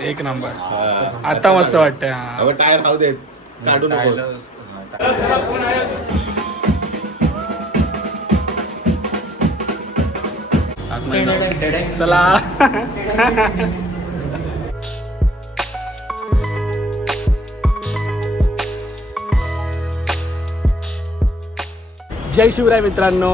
एक नंबर. आता मस्त वाटतंय. टायर राहू देत, काढू नको. चला. जय शिवराय मित्रांनो,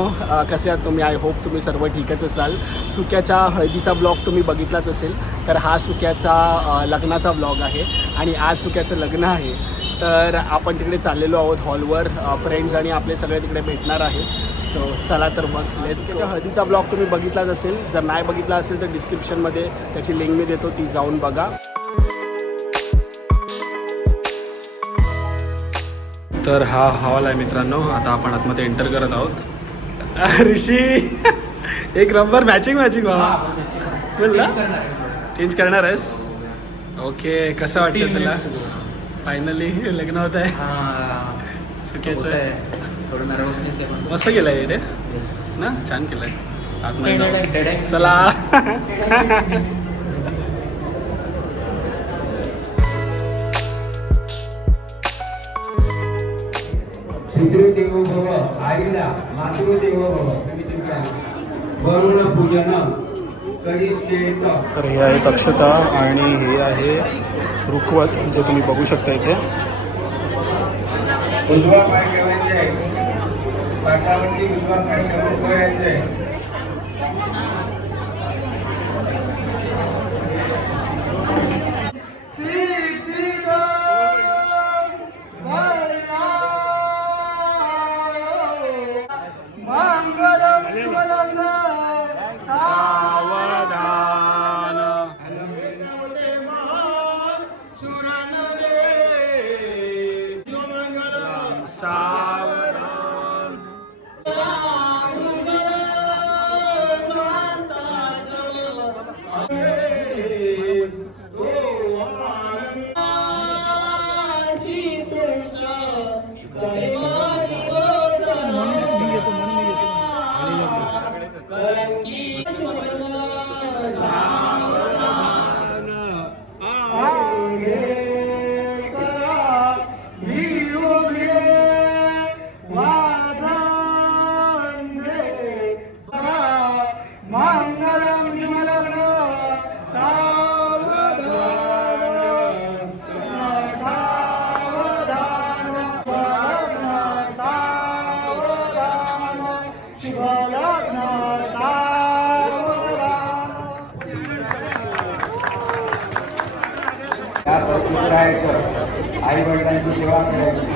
कसे आहात तुम्ही? आय होप तुम्ही सर्व ठीकच असाल. सुक्याच्या हळदीचा ब्लॉग तुम्ही बघितलाच असेल. तर हा सुक्याचा लग्नाचा ब्लॉग आहे आणि आज सुक्याचं लग्न आहे. तर आपण तिकडे चाललेलो आहोत हॉलवर. फ्रेंड्स आणि आपले सगळे तिकडे भेटणार आहे. सो चला तर मग लेट्स गो. हळदीचा ब्लॉग तुम्ही बघितलाच असेल. जर नाही बघितला असेल तर डिस्क्रिप्शनमध्ये त्याची लिंक मी देतो, ती जाऊन बघा. तर हा हॉल आहे मित्रांनो. आता आपण आतमध्ये एंटर करत आहोत. ऋषी एक नंबर मॅचिंग बोलला. चेंज करणार आहेस? ओके. कसं वाटतं तुला? फायनली लग्न होत आहे सुक्याचं. थोडं नर्वसनेस आहे. मस्त केलंय रे ना, छान केलंय. आतमध्ये चला. पितृदेवो भव, आईला मातृदेवो भव, वरुण पूजन करिष्येत. तर हे आहेत अक्षता आणि हे आहे रुखवत, जे तुम्ही बघू शकता इथे. उजवा पाय ठेवायचा आहे, पाटावरती उजवा पाय ठेवून ठेवायचा आहे. आई वडिलांची सेवा करायची,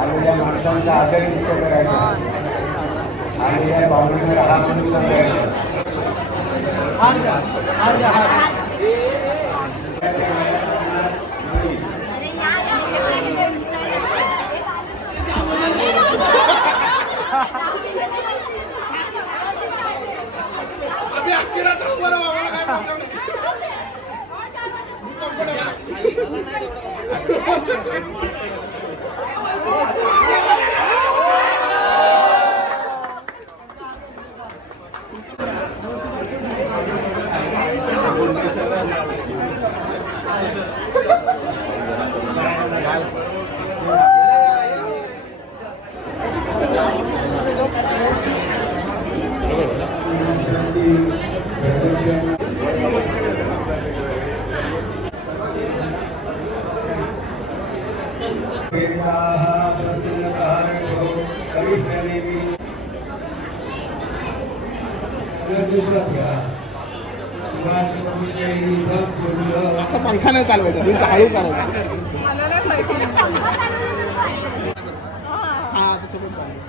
आलेल्या माणसांचा आदर निश्चय करायचा, आलेल्या पाहुण्यांना राहा म्हणून सांगायचं. असं पंखा नाही चालवायचा, मी हळू करायचा. हा तसं पण चालेल.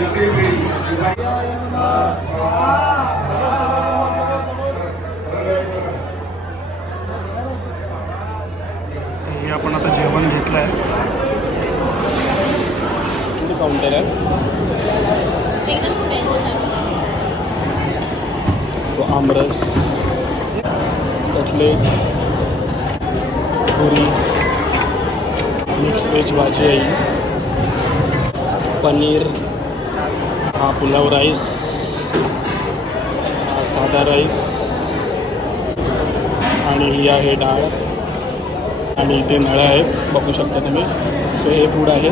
हे आपण आता जेवण घेतलं आहे. काउंटर आहे. सो आमरस, कटलेट, पुरी, मिक्स व्हेज भाजी आहे, पनीर, हा पुलाव राईस, हा साधा राईस आणि ही आहे डाळ आणि इथे नळ्या आहेत बघू शकता तुम्ही. सो हे फूड आहे.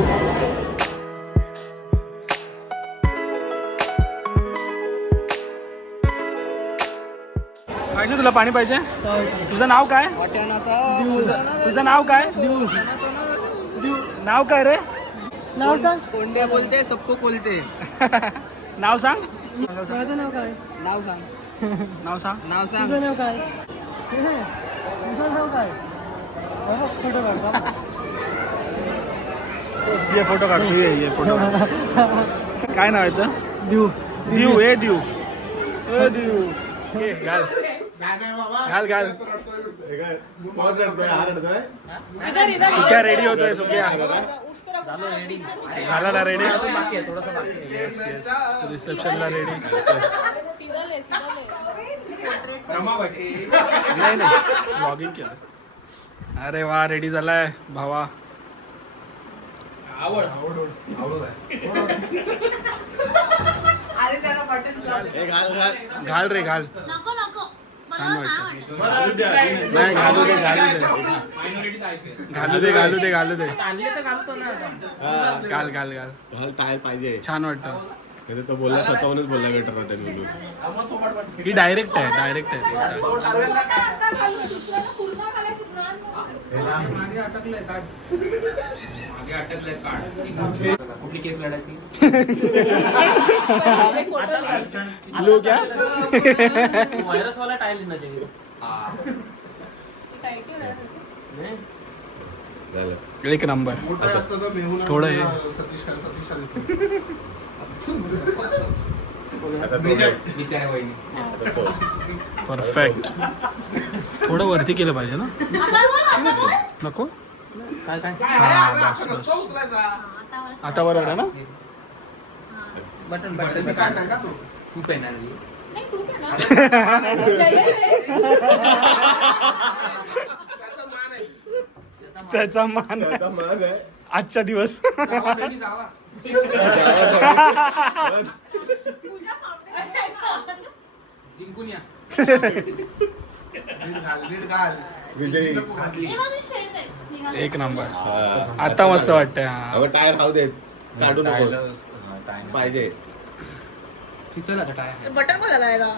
पाहिजे तुला पाणी पाहिजे? तुझं नाव काय? तुझं नाव काय? नाव काय रे? नाव सांग. कोंड्या बोलते सबको बोलते. नाव सांग. माझं नाव काय? नाव सांग. नाव सांग. नाव सांग. तुझं नाव काय? तुझं नाव काय? फोटो काढ. ये फोटो काढ. ये फोटो काय नाव याचं? देऊ. दिव. ए दिव. ए दिव. ये घाल घाल घाल. सुक्या रेडी होतोय. सुक्या झाला ना रेडी? Yes yes. रिसेप्शनला रेडी. नाही नाही लॉगिंग केलं. अरे वा रेडी झालाय भावा. घाल रे घाल. छान वाटतं. नाही घालू दे घालू दे घालू दे घालू दे घालू दे. घाल घाल घाल. टायर पाहिजे. छान वाटतं. म्हणजे तो बोलला स्वतःहूनच बोलला बेटर वाटेल म्हणून. ही डायरेक्ट आहे डायरेक्ट आहे. कुठली केस लढायची? लो क्या? व्हायरस वाला टाईल ना ते. झालं. एक नंबर. थोडं हे विचार वहिनी. परफेक्ट. थोडं वरती केलं पाहिजे ना? नको काय काय? हा बस बस. आता बरोबर आहे ना? बटन बटन तू पेणार. त्याचा मान आजचा दिवस. जिंकून या. एक नंबर. आता मस्त वाटतंय. अगं टायर राहू देत. काढू नको पाहिजे. तिचं टाय. बटन को लगाएगा.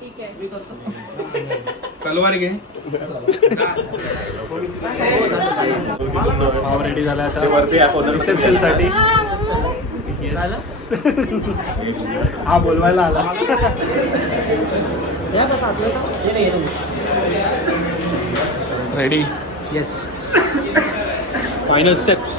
ठीक है. तलवार घे. भाव रेडी झाला आता रिसेप्शन साठी. हा बोलवायला आला. रेडी. येस. Final steps.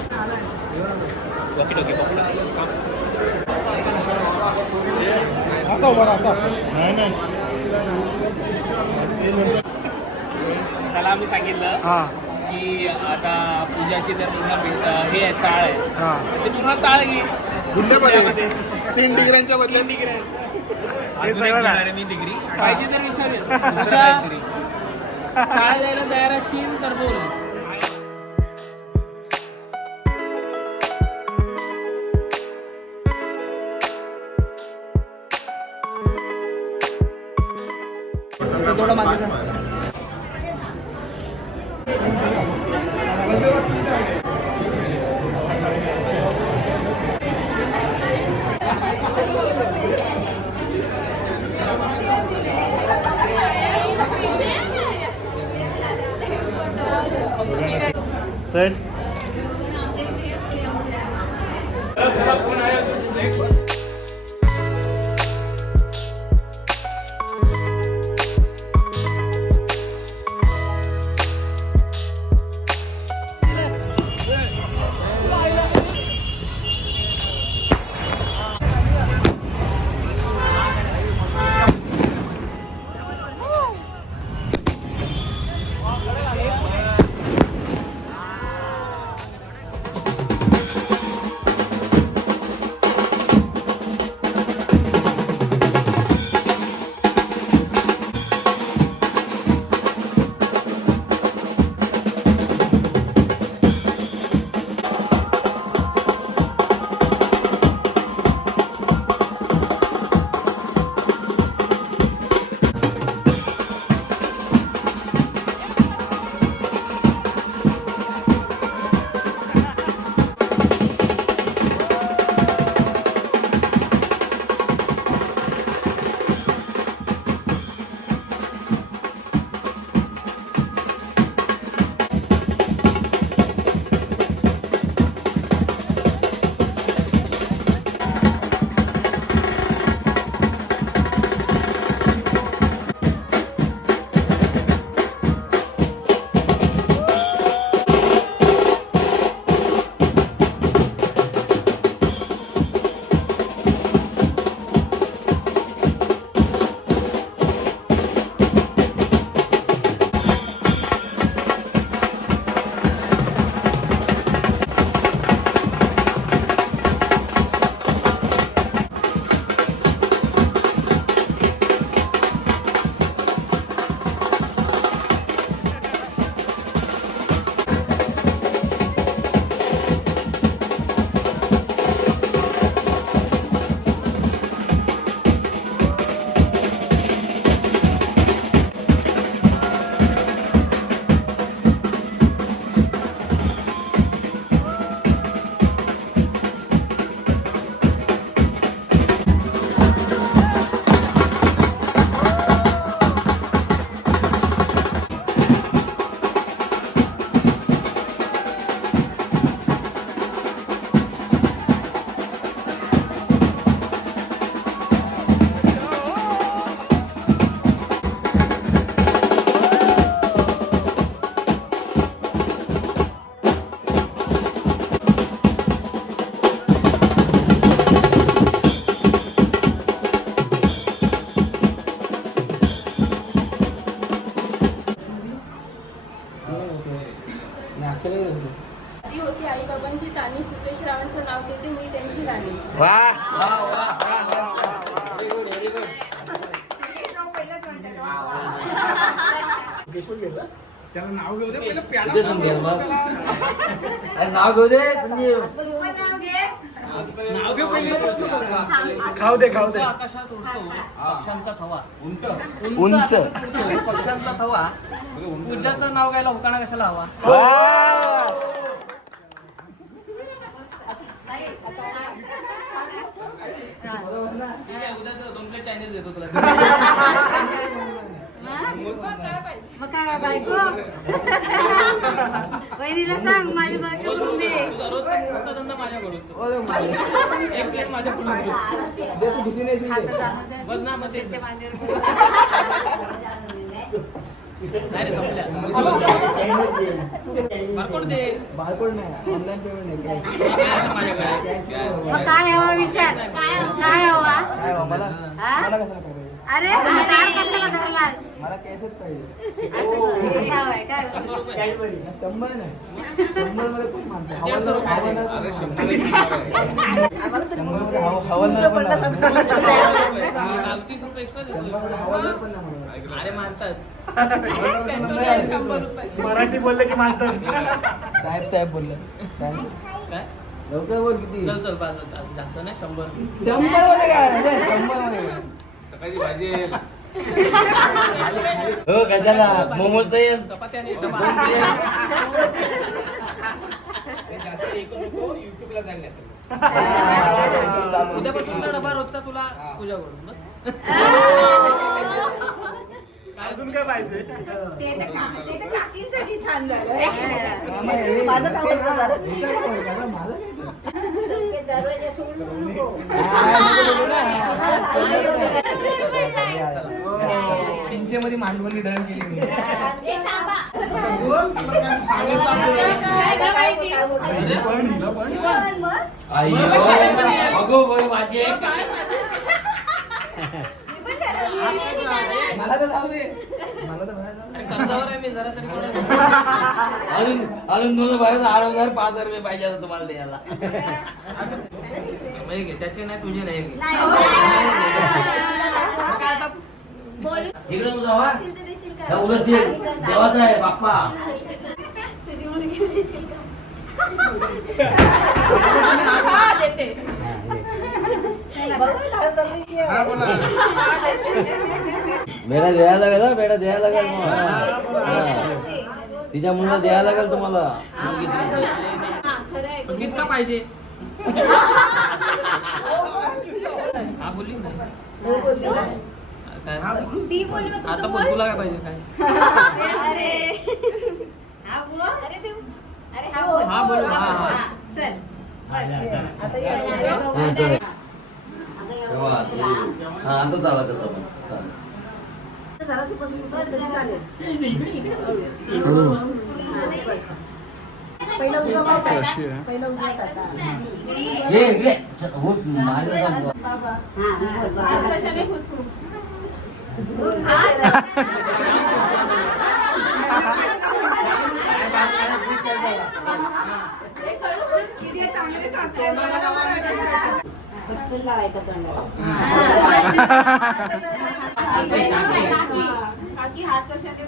त्याला आम्ही सांगितलं हा की आता पूजाची तर पूर्ण हे आहे, चाळ आहे. हा ते पूर्ण चाळ घे. गुंड्यामध्ये 3 डिग्र्यांच्या बदल्यात डिग्री आहे. हे अजून एक सगळं घेणार नाही. आहे मी डिग्री. पाहिजे तर विचारेल. चाळ द्यायला तयार असशील तर बोल. सेट. ती होती आईबाबांची तानी, सुकेश रावांचं नाव घेते मी त्यांची राणी. त्याला नाव घेऊ दे पहिलं प्याला अरे नाव घेऊ दे संजीव. नाव घेऊ पहिले खाऊ दे आकाशात उडतो पक्ष्यांचा थवा. उंच. पक्ष्यांचा थवा. पूजाचं नाव घ्यायला उकाणा कशाला हवा? उद्या 2 प्लेट चायनीज देतो तुला. मग काय बायको बहिणीला सांग माझी बायको करून दे. तुझा रोजचा धंदा माझ्याकडून. एक प्लेट माझ्याकडून घे. बस ना मग ते नाही रे संपल्या. बारकोड दे. बारकोड नाही ऑनलाईन पेमेंट नाही. माझ्याकडे मग काय हवा विचार काय हवा काय बा, मला हा? मला कसं पाहिजे? अरे दार कशाला धरलास मला कॅशच पाहिजे. असं कसं हवंय काय 100 नाही 100 मध्ये कोण मानतं? हवालदार पण नाही. गावठी समजा एक्स्ट्रा देतो. 100 मध्ये हवालदार पण नाही म्हणत. अरे मानतात. मराठी बोललं की मानतात. साहेब बोलले काय काय लवकर बोल किती चल चल पाच जास्त नाही 100. 100 मध्ये काय म्हणजे 100 मध्ये सकाळची भाजी येईल. हो गजाला मोमोज येईल. चपाती आणि डबा. उद्यापासूनचा डबा रोजचा तुला तुझ्याकडून बस. अजून काय पाहिजे? ते तर काकींसाठी छान झालं माझं काम तीनशे मध्ये मांडवली डन केली मी. अगो बाई माझे मला तर जाऊ दे. मला तर बाहेर जाऊ दे. कर्जावर आहे मी जरा तरी थोडं. अजून दोन बरं 8,000-5,000 रुपये पाहिजे आता तुम्हाला द्यायला. मग घे, त्याचे नाही तुझे नाही घे. इकडे तुझा वा उलट देवाचा आहे बाप्पा. तुझी मुलगी देशील का देते बेडा द्यायला लागेल हा, बेडा द्यायला लागेल मग. तिच्या मुलीला द्यायला लागेल तुम्हाला. पण कितका पाहिजे? हा बोलली ना. काय? ती बोल मग आता तू बोल बोल तुला काय पाहिजे काय? अरे हा बोल अरे ते अरे हा बोल हा बोल, हा, हा. चल बस आता हा आता चाला कसं पण ये इकडे हो माझ्या कशाने घुसू? काकी हात कशाने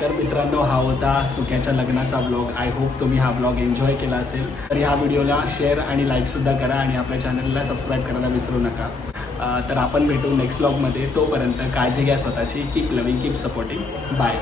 तर मित्रांनो हा होता सुक्याच्या लग्नाचा ब्लॉग. आय होप तुम्ही हा ब्लॉग एन्जॉय केला असेल. तर ह्या व्हिडिओला शेअर आणि लाईकसुद्धा करा आणि आपल्या चॅनलला सबस्क्राईब करायला विसरू नका. तर आपण भेटू नेक्स्ट ब्लॉगमध्ये. तोपर्यंत काळजी घ्या स्वतःची. Keep loving, keep supporting. Bye.